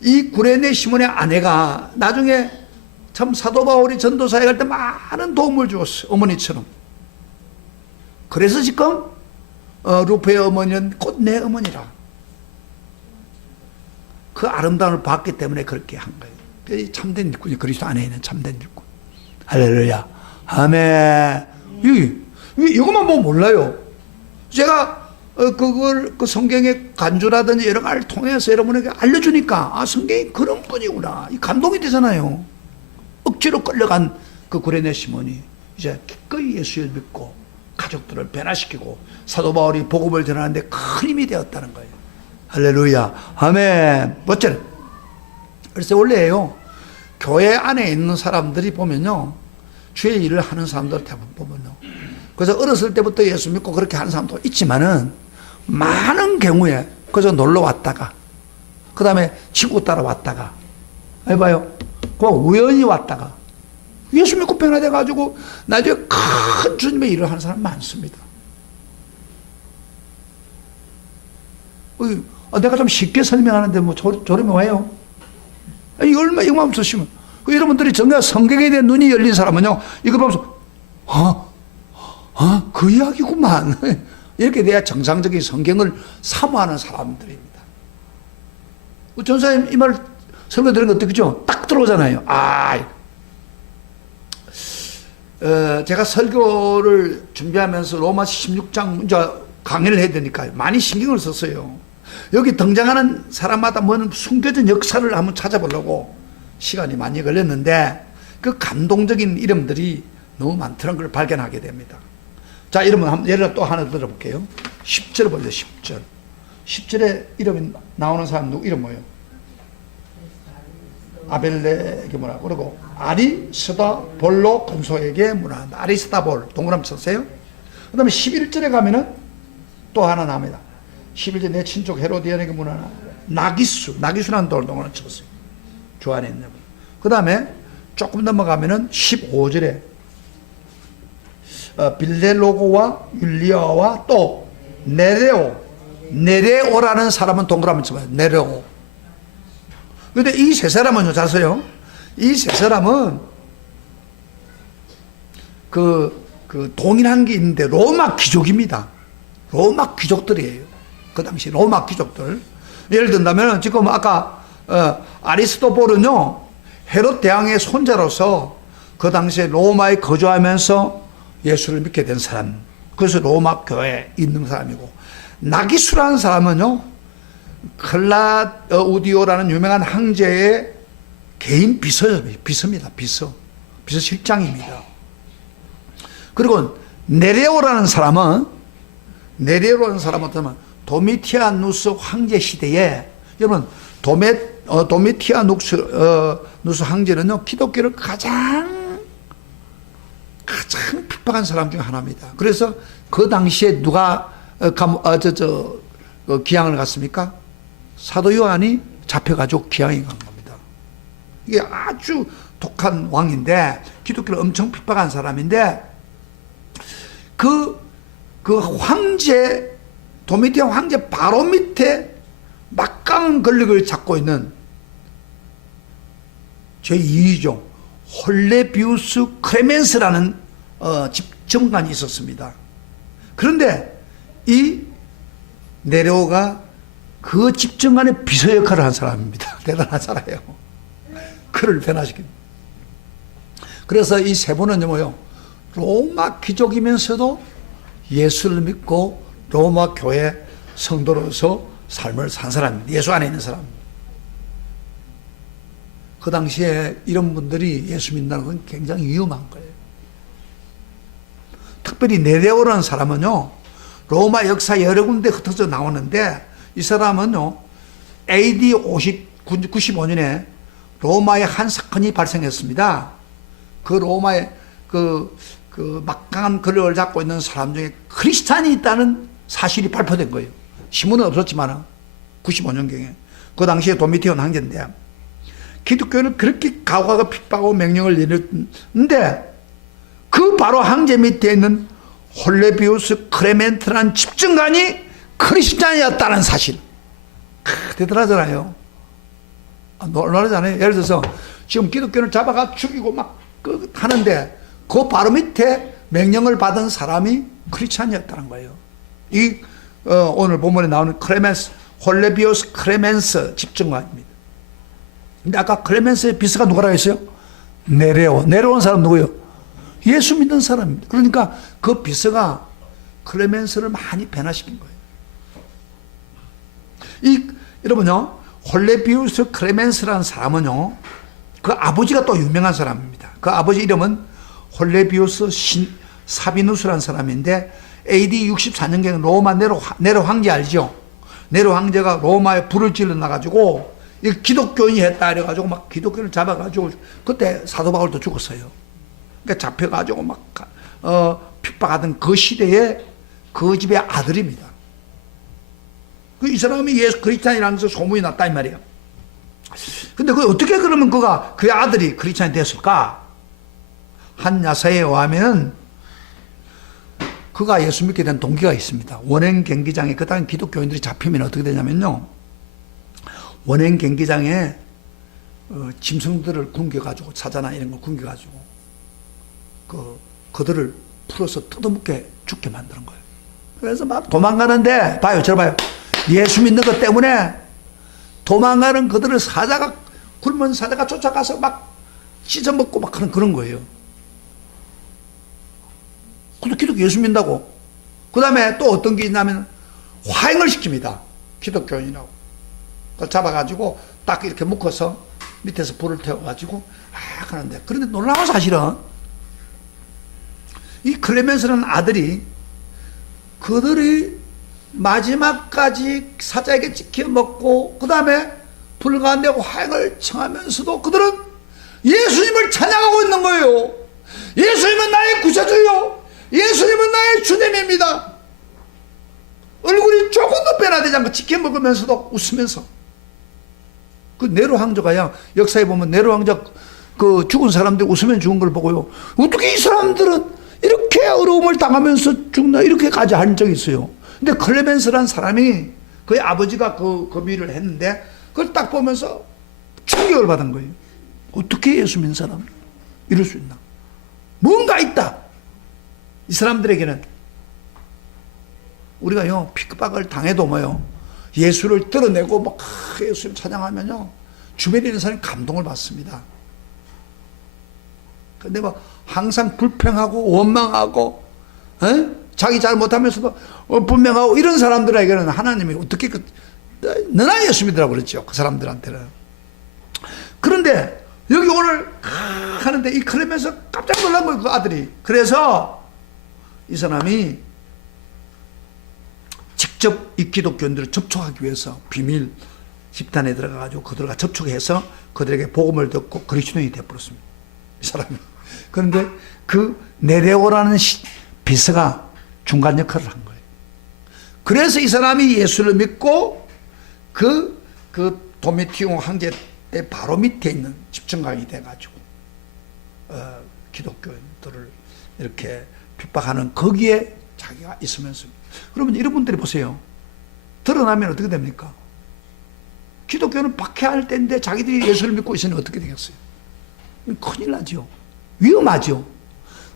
이 구레네 시몬의 아내가 나중에 참 사도 바울이 전도사에 갈 때 많은 도움을 주었어요. 어머니처럼. 그래서 지금 루포의 어머니는 곧 내 어머니라. 그 아름다움을 봤기 때문에 그렇게 한 거예요. 참된 일꾼이 그리스도 안에 있는 참된 일꾼. 할렐루야. 아멘. 이것만 보면 몰라요. 제가 그 성경의 간주라든지 이런 걸 통해서 여러분에게 알려주니까 아, 성경이 그런 분이구나. 이 감동이 되잖아요. 억지로 끌려간 그 구레네 시몬이 이제 기꺼이 예수를 믿고 가족들을 변화시키고 사도 바울이 복음을 전하는데 큰 힘이 되었다는 거예요. 할렐루야. 아멘. 멋져요. 그래서 원래요, 교회 안에 있는 사람들이 보면요, 주의 일을 하는 사람들 대부분 보면요, 그래서 어렸을 때부터 예수 믿고 그렇게 하는 사람도 있지만은 많은 경우에 그저 놀러 왔다가 그 다음에 친구 따라 왔다가 해봐요. 그 우연히 왔다가 예수 믿고 변화돼 가지고 나중에 큰 주님의 일을 하는 사람 많습니다. 내가 좀 쉽게 설명하는데 뭐 조림이 와요. 이거 얼마 이거만 쓰시면 여러분들이 정말 성경에 대한 눈이 열린 사람은요, 이거 보면서 그 이야기구만. 이렇게 돼야 정상적인 성경을 사모하는 사람들입니다. 전사님 이 말 설교 들은 거 어떻게죠? 딱 들어오잖아요. 제가 설교를 준비하면서 로마서 16장 이제 강의를 해야 되니까 많이 신경을 썼어요. 여기 등장하는 사람마다 뭔 숨겨진 역사를 한번 찾아보려고 시간이 많이 걸렸는데 그 감동적인 이름들이 너무 많다는 걸 발견하게 됩니다. 자, 이러면 예를 또 하나 들어볼게요. 10절 보세요. 10절. 10절에 이름이 나오는 사람 누구 이름 뭐예요? 아벨레에게 뭐라 그러고 아리스다볼로 근소에게 뭐라 아리스다볼 동그라미 쳤어요. 그 다음에 11절에 가면은 또 하나 나옵니다. 11절 내 친족 헤로디안에게 뭐라 나기수라는 돌 동그라미 쳤어요. 주 안에 있는. 그 다음에 조금 넘어가면은 15절에 빌레로고와 율리아와 또 네레오라는 사람은 동그라미 쳐봐요. 네레오. 근데 이 세 사람은요, 자세요. 이 세 사람은 그 동일한 게 있는데 로마 귀족입니다. 로마 귀족들이에요. 그 당시 로마 귀족들. 예를 든다면 지금 아까 아리스토볼은요, 헤롯 대왕의 손자로서 그 당시에 로마에 거주하면서 예수를 믿게 된 사람. 그래서 로마 교회에 있는 사람이고, 나기수라는 사람은요, 클라우디오라는 유명한 황제의 개인 비서입니다. 비서실장입니다. 그리고 네레오라는 사람은 도미티아누스 황제 시대에, 여러분 도미티아누스 황제는요, 기독교를 가장 핍박한 사람 중 하나입니다. 그래서 그 당시에 누가 기양을 갔습니까? 사도 요한이 잡혀가지고 기양이 간 겁니다. 이게 아주 독한 왕인데 기독교를 엄청 핍박한 사람인데 그 황제 도미티아 황제 바로 밑에 막강한 권력을 잡고 있는 제2종 홀레비우스 크레멘스라는 집정관이 있었습니다. 그런데 이 네레오가 그 집정관의 비서 역할을 한 사람입니다. 대단한 사람이에요. 그를 변화시킨. 그래서 이 세 분은 뭐요? 로마 귀족이면서도 예수를 믿고 로마 교회 성도로서 삶을 산 사람입니다. 예수 안에 있는 사람. 그 당시에 이런 분들이 예수 믿는다는 건 굉장히 위험한 거예요. 특별히 네레오라는 사람은요, 로마 역사 여러 군데 흩어져 나오는데, 이 사람은요, AD 95년에 로마에 한 사건이 발생했습니다. 그 로마에 그 막강한 권력을 잡고 있는 사람 중에 크리스찬이 있다는 사실이 발표된 거예요. 신문은 없었지만 95년경에 그 당시에 도미티온 황제인데 기독교를 그렇게 가혹하게 핍박하고 명령을 내렸는데 그 바로 황제 밑에 있는 홀레비우스 클레멘트라는 집정관이 크리스찬이었다는 사실. 대단하잖아요. 놀라잖아요. 예를 들어서 지금 기독교를 잡아가 죽이고 막 하는데 그 바로 밑에 명령을 받은 사람이 크리스찬이었다는 거예요. 오늘 본문에 나오는 홀레비우스 클레멘스 집정관입니다. 근데 아까 클레멘스의 비서가 누구라고 했어요? 네레온 사람 누구예요? 예수 믿는 사람입니다. 그러니까 그 비서가 클레멘스를 많이 변화시킨 거예요. 여러분요, 홀레비우스 클레멘스라는 사람은요, 그 아버지가 또 유명한 사람입니다. 그 아버지 이름은 홀레비우스 사비누스라는 사람인데 AD 64년경에 로마 네로 황제 알죠? 네로 황제가 로마에 불을 질러 놔가지고 기독교인이 했다 이래가지고 막 기독교를 잡아가지고 그때 사도 바울도 죽었어요. 그러니까 잡혀가지고 막 핍박하던 그 시대에 그 집의 아들입니다. 이 사람이 예수 크리스찬이라는 소문이 났다 이 말이에요. 근데 어떻게 그러면 그의 아들이 크리스찬이 됐을까? 한 야사에 의하면 그가 예수 믿게 된 동기가 있습니다. 원행 경기장에 그 당시 기독교인들이 잡히면 어떻게 되냐면요, 원행 경기장에 짐승들을 굶겨가지고 사자나 이런 걸 굶겨가지고 그들을 풀어서 뜯어먹게 죽게 만드는 거예요. 그래서 막 도망가는데 봐요, 저봐요. 예수 믿는 것 때문에 도망가는 그들을 굶은 사자가 쫓아가서 막 찢어먹고 막 그런 거예요. 그것도 기독교 예수 믿는다고. 그 다음에 또 어떤 게 있냐면 화형을 시킵니다. 기독교인이라고. 그걸 잡아가지고 딱 이렇게 묶어서 밑에서 불을 태워가지고 하는데, 그런데 놀라운 사실은 이 클레멘스라는 아들이 그들이 마지막까지 사자에게 지켜먹고 그 다음에 불가운데 화형을 청하면서도 그들은 예수님을 찬양하고 있는 거예요. 예수님은 나의 구세주요, 예수님은 나의 주님입니다. 얼굴이 조금도 변화되지 않고 지켜먹으면서도 웃으면서. 그 네로 황제가요, 역사에 보면 네로 황제 그 죽은 사람들이 웃으면 죽은 걸 보고요, 어떻게 이 사람들은 이렇게 어려움을 당하면서 죽나 이렇게까지 한 적이 있어요. 근데 클레멘스라는 사람이 그의 아버지가 그 일을 했는데 그걸 딱 보면서 충격을 받은 거예요. 어떻게 예수 믿는 사람이 이럴 수 있나? 뭔가 있다. 이 사람들에게는 우리가요, 핍박을 당해도 예수를 드러내고 막 예수님 찬양하면요, 주변에 있는 사람이 감동을 받습니다. 근데 항상 불평하고 원망하고 자기 잘 못하면서도 분명하고 이런 사람들에게는 하나님이 어떻게 너나 예수 믿으라고 그랬죠. 그 사람들한테는. 그런데 여기 오늘 하는데 이 클레멘스 깜짝 놀란 거예요, 그 아들이. 그래서 이 사람이 직접 이 기독교인들을 접촉하기 위해서 비밀 집단에 들어가가지고 그들과 접촉해서 그들에게 복음을 듣고 그리스도인이 되어버렸습니다. 이 사람이. 그런데 그 네레오라는 비서가 중간 역할을 한 거예요. 그래서 이 사람이 예수를 믿고 그 도미티온 황제 때 바로 밑에 있는 집정관이 돼가지고 기독교인들을 이렇게 핍박하는 거기에 자기가 있으면서. 그러면 이런 분들이 보세요. 드러나면 어떻게 됩니까? 기독교는 박해할 때인데 자기들이 예수를 믿고 있으니 어떻게 되겠어요? 큰일 나죠. 위험하죠.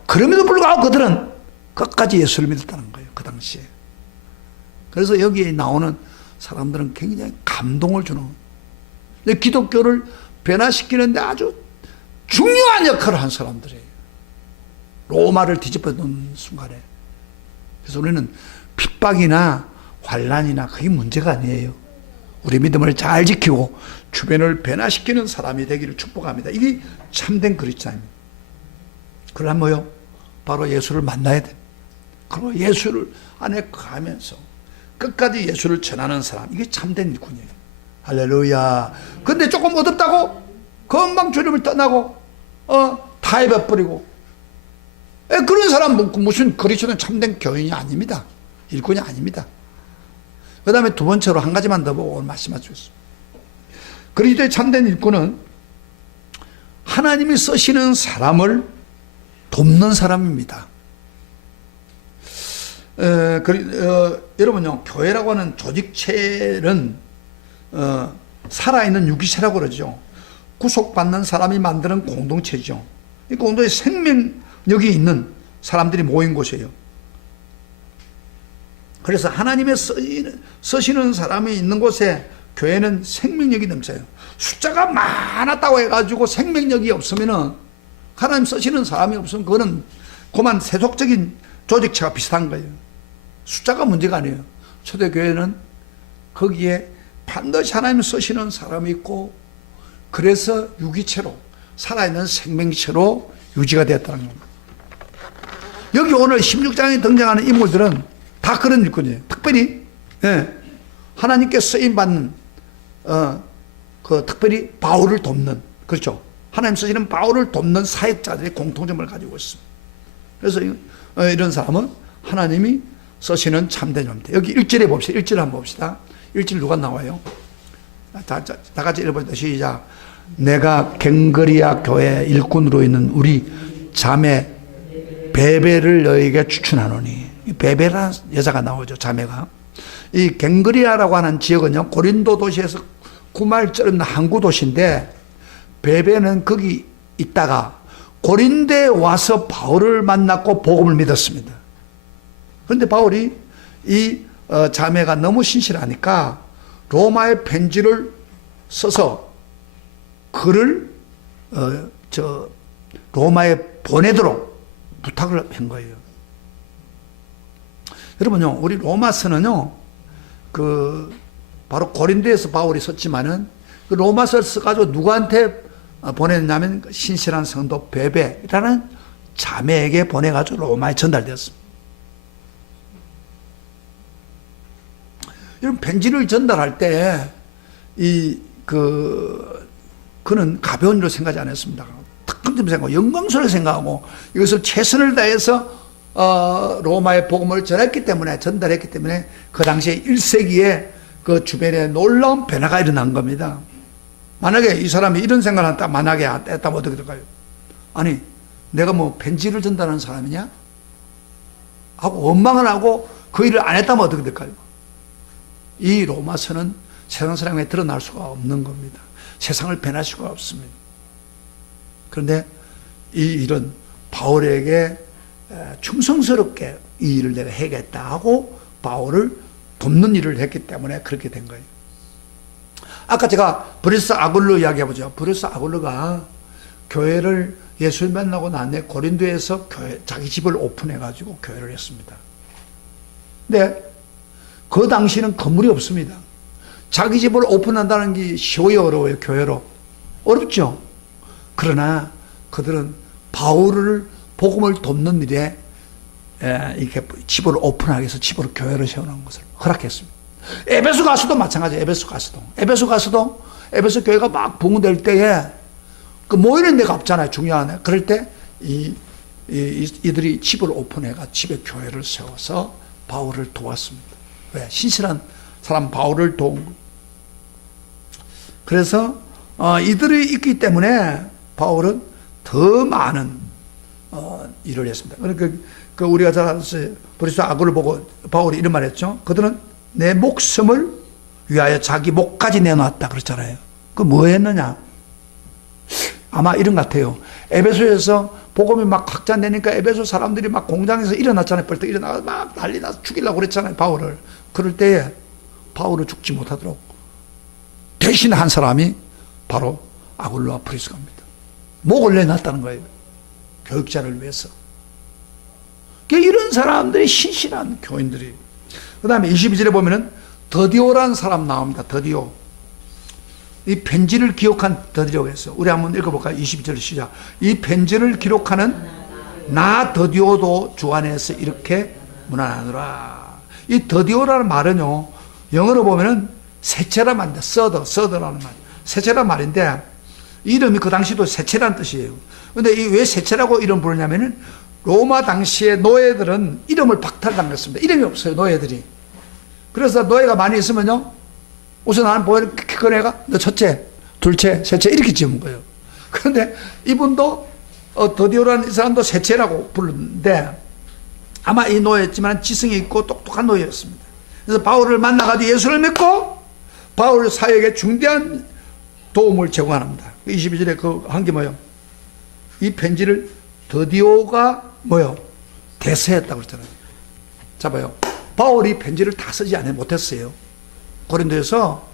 그럼에도 불구하고 그들은 끝까지 예수를 믿었다는 거예요, 그 당시에. 그래서 여기에 나오는 사람들은 굉장히 감동을 주는, 근데 기독교를 변화시키는데 아주 중요한 역할을 한 사람들이에요. 로마를 뒤집어 놓는 순간에. 그래서 우리는 핍박이나 환난이나 그게 문제가 아니에요. 우리 믿음을 잘 지키고 주변을 변화시키는 사람이 되기를 축복합니다. 이게 참된 그리스도입니다. 그러나 뭐요? 바로 예수를 만나야 돼. 그리고 예수를 안에 가면서 끝까지 예수를 전하는 사람, 이게 참된 일꾼이에요. 할렐루야. 근데 조금 어둡다고 금방 주님을 떠나고 다 해버리고, 그런 사람 무슨 그리스도는 참된 교인이 아닙니다. 일꾼이 아닙니다. 그 다음에 두 번째로 한 가지만 더 보고 오늘 말씀하시겠습니다. 그리스도의 참된 일꾼은 하나님이 쓰시는 사람을 돕는 사람입니다. 여러분요, 교회라고 하는 조직체는 살아있는 유기체라고 그러죠. 구속받는 사람이 만드는 공동체죠. 이 공동체 생명력이 있는 사람들이 모인 곳이에요. 그래서 하나님의 쓰시는 사람이 있는 곳에 교회는 생명력이 넘쳐요. 숫자가 많았다고 해가지고 생명력이 없으면은, 하나님 쓰시는 사람이 없으면 그거는 그만 세속적인 조직체가 비슷한 거예요. 숫자가 문제가 아니에요. 초대교회는 거기에 반드시 하나님 쓰시는 사람이 있고, 그래서 유기체로, 살아있는 생명체로 유지가 되었다는 겁니다. 여기 오늘 16장에 등장하는 인물들은 다 그런 일꾼이에요. 특별히 하나님께 쓰임받는 특별히 바울을 돕는, 그렇죠, 하나님 쓰시는 바울을 돕는 사역자들의 공통점을 가지고 있습니다. 그래서 이런 사람은 하나님이 쓰시는 참된 자입니다. 여기 1절에 봅시다. 1절 한번 봅시다. 1절 누가 나와요? 다 같이 읽어봅시다. 시작. 내가 갱그리아 교회 일꾼으로 있는 우리 자매 베베를 너에게 추천하노니. 베베라는 여자가 나오죠. 자매가. 이 갱그리아라고 하는 지역은요, 고린도 도시에서 9마일쯤 있는 항구 도시인데, 베베는 거기 있다가 고린도에 와서 바울을 만났고 복음을 믿었습니다. 그런데 바울이 이 자매가 너무 신실하니까 로마의 편지를 써서 글을 로마에 보내도록 부탁을 한 거예요. 여러분요, 우리 로마서는요, 바로 고린도에서 바울이 썼지만은 그 로마서를 써가지고 누구한테 보냈냐면 신실한 성도 베베라는 자매에게 보내가지고 로마에 전달되었습니다. 이런 편지를 전달할 때 그는 가벼운 일로 생각하지 않았습니다. 특권점 생각하고 영광스러워 생각하고 이것을 최선을 다해서 로마의 복음을 전했기 때문에, 전달했기 때문에 그 당시에 1세기에 그 주변에 놀라운 변화가 일어난 겁니다. 만약에 이 사람이 이런 생각을 한다, 만약에 했다면 어떻게 될까요? 아니, 내가 뭐 편지를 전달하는 사람이냐? 하고 원망을 하고 그 일을 안 했다면 어떻게 될까요? 이 로마서는 세상 사람에게 드러날 수가 없는 겁니다. 세상을 변할 수가 없습니다. 그런데 이 일은 바울에게 충성스럽게 이 일을 내가 해야겠다 하고 바울을 돕는 일을 했기 때문에 그렇게 된 거예요. 아까 제가 브리스 아굴로 이야기해보죠. 브리스 아굴로가 교회를 예수를 만나고 난 뒤에 고린도에서 자기 집을 오픈해가지고 교회를 했습니다. 근데 그 당시는 건물이 없습니다. 자기 집을 오픈한다는 게 쉬워요, 어려워요? 교회로 어렵죠. 그러나 그들은 바울을 복음을 돕는 일에 이렇게 집을 오픈하기 위해서 집으로 교회를 세우는 것을 허락했습니다. 에베소 가서도 마찬가지예요. 에베소 가서도 에베소 교회가 막 붕괴될 때에 그 모이는 데가 없잖아요. 중요하네. 그럴 때 이들이 집을 오픈해가 집에 교회를 세워서 바울을 도왔습니다. 왜? 신실한 사람 바울을 도운 거예요. 그래서 이들이 있기 때문에 바울은 더 많은 일을 했습니다. 그러니까 우리가 잘 아는 브리스 아굴을 보고 바울이 이런 말 했죠. 그들은 내 목숨을 위하여 자기 목까지 내놓았다 그랬잖아요. 그 뭐 했느냐? 아마 이런 것 같아요. 에베소에서 복음이 막 확장되니까 에베소 사람들이 막 공장에서 일어났잖아요. 벌떡 일어나서 막 난리 나서 죽이려고 그랬잖아요. 바울을. 그럴 때에 바울을 죽지 못하도록 대신 한 사람이 바로 아굴로와 프리스가입니다. 목을 내놨다는 거예요. 교육자를 위해서. 이런 사람들이 신실한 교인들이. 그 다음에 22절에 보면은 더디오라는 사람 나옵니다. 더디오. 이 편지를 기록한 더디오가 있어요. 우리 한번 읽어볼까요? 22절 시작. 이 편지를 기록하는 나 더디오도 주 안에서 이렇게 무난하노라. 이 더디오라는 말은요, 영어로 보면은 새채란 말인데, 서더라는 말. 새채란 말인데, 이름이 그 당시도 새채란 뜻이에요. 근데 이 왜 새채라고 이름 부르냐면은, 로마 당시에 노예들은 이름을 박탈당했습니다. 이름이 없어요, 노예들이. 그래서 노예가 많이 있으면요, 우선 나는 보이는 큰 애가 너 첫째, 둘째, 셋째 이렇게 지은 거예요. 그런데 이분도 더디오라는 이 사람도 셋째라고 부르는데 아마 이 노예였지만 지성이 있고 똑똑한 노예였습니다. 그래서 바울을 만나가지고 예수를 믿고 바울 사역에 중대한 도움을 제공합니다. 22절에 그 한 게 뭐예요? 이 편지를 더디오가 뭐예요? 대서했다고 그랬잖아요. 자 봐요. 바울이 편지를 다 쓰지 못했어요. 고린도에서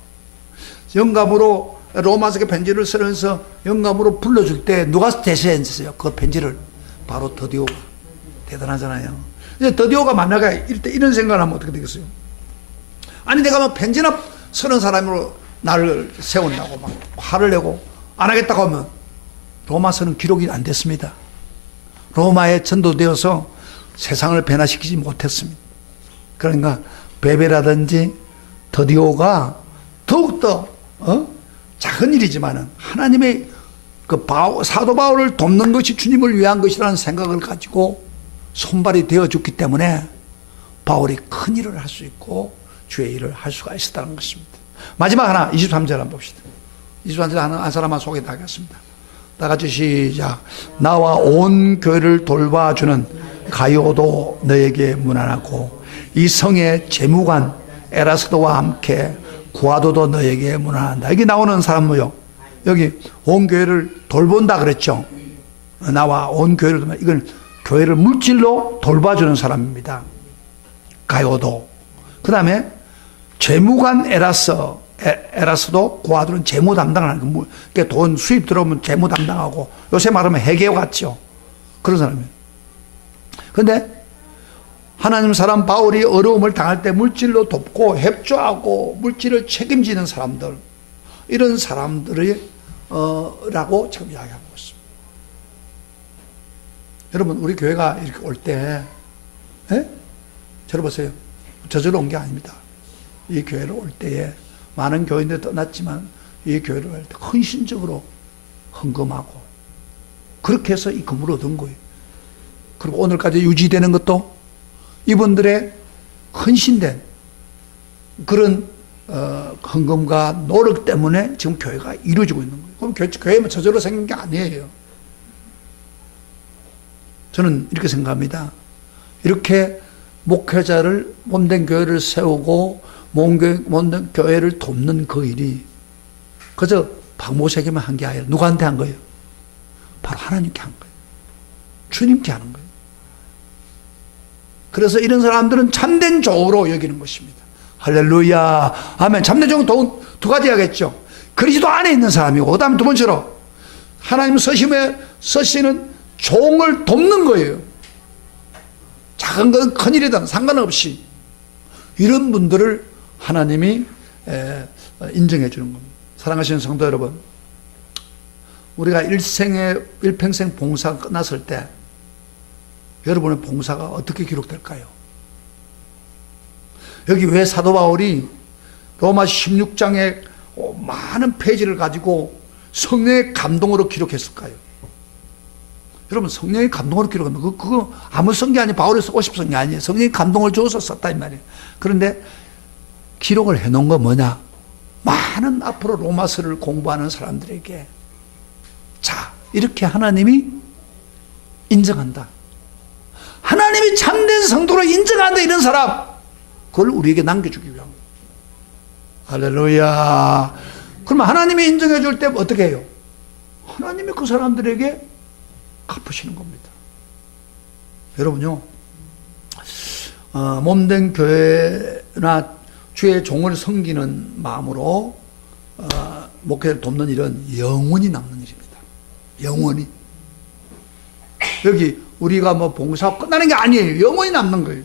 영감으로 로마서의 편지를 쓰면서 영감으로 불러줄 때 누가 대서했어요? 그 편지를 바로 더디오가. 대단하잖아요. 이제 더디오가 만나가 이런 생각을 하면 어떻게 되겠어요? 아니 내가 막 편지나 쓰는 사람으로 나를 세운다고 막 화를 내고 안 하겠다고 하면 로마서는 기록이 안 됐습니다. 로마에 전도되어서 세상을 변화시키지 못했습니다. 그러니까 베베라든지 더디오가 더욱더 작은 일이지만은 하나님의 그 사도 바울을 돕는 것이 주님을 위한 것이라는 생각을 가지고 손발이 되어줬기 때문에 바울이 큰 일을 할 수 있고 주의 일을 할 수가 있었다는 것입니다. 마지막 하나 23절 한번 봅시다. 23절 한 사람만 소개하겠습니다. 다 같이 시작. 나와 온 교회를 돌봐주는 가요도 너에게 무난하고 이 성의 재무관 에라스도와 함께 구하도도 너에게 무난한다. 여기 나오는 사람 뭐요? 여기 온 교회를 돌본다 그랬죠. 나와 온 교회를 돌봐. 이건 교회를 물질로 돌봐주는 사람입니다. 가요도. 그 다음에 재무관 에라스도 구하도는 재무 담당을 하는 거. 그러니까 돈 수입 들어오면 재무 담당하고 요새 말하면 회계 같죠. 그런 사람이에요. 그런데 하나님 사람 바울이 어려움을 당할 때 물질로 돕고 협조하고 물질을 책임지는 사람들, 이런 사람들이 라고 지금 이야기하고 있습니다. 여러분 우리 교회가 이렇게 올 때 들어보세요. 저절로 온 게 아닙니다. 이 교회를 올 때에 많은 교인들이 떠났지만 이 교회를 올 때 헌신적으로 헌금하고 그렇게 해서 이 건물을 얻은 거예요. 그리고 오늘까지 유지되는 것도 이분들의 헌신된 그런 헌금과 노력 때문에 지금 교회가 이루어지고 있는 거예요. 그럼 교회만 저절로 생긴 게 아니에요. 저는 이렇게 생각합니다. 이렇게 목회자를 몸된 교회를 세우고 몸된 교회를 돕는 그 일이 그저 박모세에게만 한 게 아니라 누구한테 한 거예요? 바로 하나님께 한 거예요. 주님께 하는 거예요. 그래서 이런 사람들은 참된 종으로 여기는 것입니다. 할렐루야. 아멘. 참된 종은 두 가지 하겠죠. 그리스도 안에 있는 사람이고, 그 다음에 두 번째로 하나님 쓰시는 종을 돕는 거예요. 작은 건 큰 일이든 상관없이 이런 분들을 하나님이 인정해 주는 겁니다. 사랑하시는 성도 여러분, 우리가 일평생 봉사가 끝났을 때 여러분의 봉사가 어떻게 기록될까요? 여기 왜 사도 바울이 로마 16장에 많은 페이지를 가지고 성령의 감동으로 기록했을까요? 여러분 성령의 감동으로 기록하면 그거 아무 쓴 게 아니에요. 바울이 쓰고 싶은 게 아니에요. 성령의 감동을 줘서 썼다 이 말이에요. 그런데 기록을 해놓은 거 뭐냐? 많은 앞으로 로마서를 공부하는 사람들에게 자 이렇게 하나님이 인정한다. 하나님이 참된 성도로 인정한다 이런 사람 그걸 우리에게 남겨주기 위한 거예요. 할렐루야. 그러면 하나님이 인정해 줄 때 어떻게 해요? 하나님이 그 사람들에게 갚으시는 겁니다. 여러분요 몸된 교회나 주의 종을 섬기는 마음으로 목회를 돕는 일은 영원히 남는 일입니다. 영원히. 여기 우리가 뭐 봉사하고 끝나는 게 아니에요. 영원히 남는 거예요.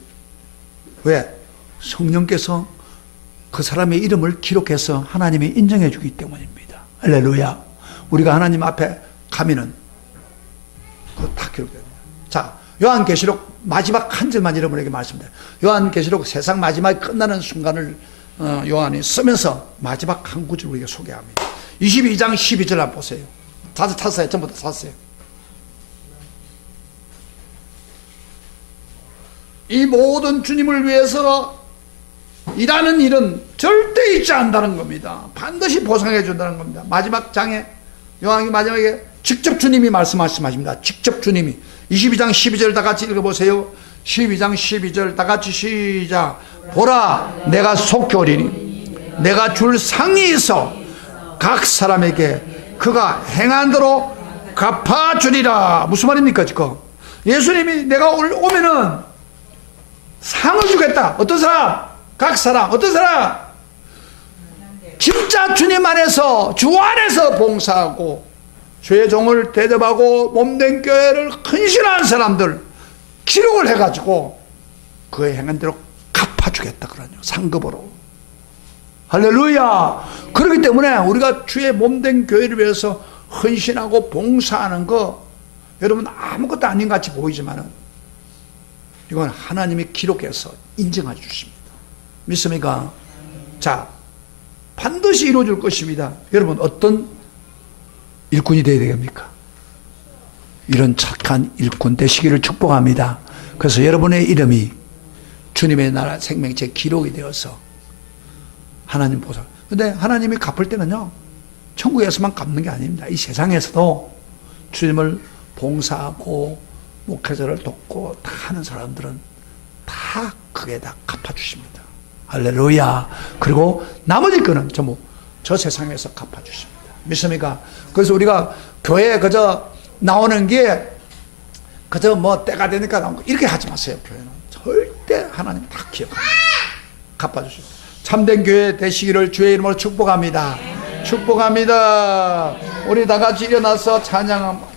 왜? 성령께서 그 사람의 이름을 기록해서 하나님이 인정해 주기 때문입니다. 할렐루야. 우리가 하나님 앞에 가면은 그거 다 기록됩니다. 자, 요한계시록 마지막 한 절만 여러분에게 말씀드려요. 요한계시록 세상 마지막에 끝나는 순간을 요한이 쓰면서 마지막 한 구절 우리가 소개합니다. 22장 12절 한번 보세요. 다들 찾았어요? 전부 다 찾았어요? 이 모든 주님을 위해서 일하는 일은 절대 잊지 않는다는 겁니다. 반드시 보상해 준다는 겁니다. 마지막 장에 요한이 마지막에 직접 주님이 말씀하십니다. 직접 주님이 22장 12절 다 같이 읽어보세요. 12장 12절 다 같이 시작. 보라 내가 속히 오리니 내가 줄 상이 있어 각 사람에게 그가 행한 대로 갚아주리라. 무슨 말입니까 지금? 예수님이 내가 오면은 상을 주겠다. 어떤 사람? 각 사람. 어떤 사람? 진짜 주님 안에서 주 안에서 봉사하고 주의 종을 대접하고 몸된 교회를 헌신한 사람들 기록을 해가지고 그의 행한 대로 갚아주겠다 그러죠. 상급으로. 할렐루야. 그렇기 때문에 우리가 주의 몸된 교회를 위해서 헌신하고 봉사하는 거 여러분 아무것도 아닌 것 같이 보이지만은 이건 하나님이 기록해서 인정해 주십니다. 믿습니까? 자, 반드시 이루어질 것입니다. 여러분 어떤 일꾼이 되어야 되겠습니까? 이런 착한 일꾼 되시기를 축복합니다. 그래서 여러분의 이름이 주님의 나라 생명체 기록이 되어서 하나님 보상. 근데 하나님이 갚을 때는요, 천국에서만 갚는 게 아닙니다. 이 세상에서도 주님을 봉사하고 목회자를 돕고 다 하는 사람들은 다 그게 다 갚아주십니다. 할렐루야. 그리고 나머지 거는 전부 저 세상에서 갚아주십니다. 믿습니까? 그래서 우리가 교회에 그저 나오는 게 그저 뭐 때가 되니까 나온 거 이렇게 하지 마세요. 교회는 절대 하나님 다 기억합니다. 갚아주십니다. 참된 교회 되시기를 주의 이름으로 축복합니다. 축복합니다. 우리 다 같이 일어나서 찬양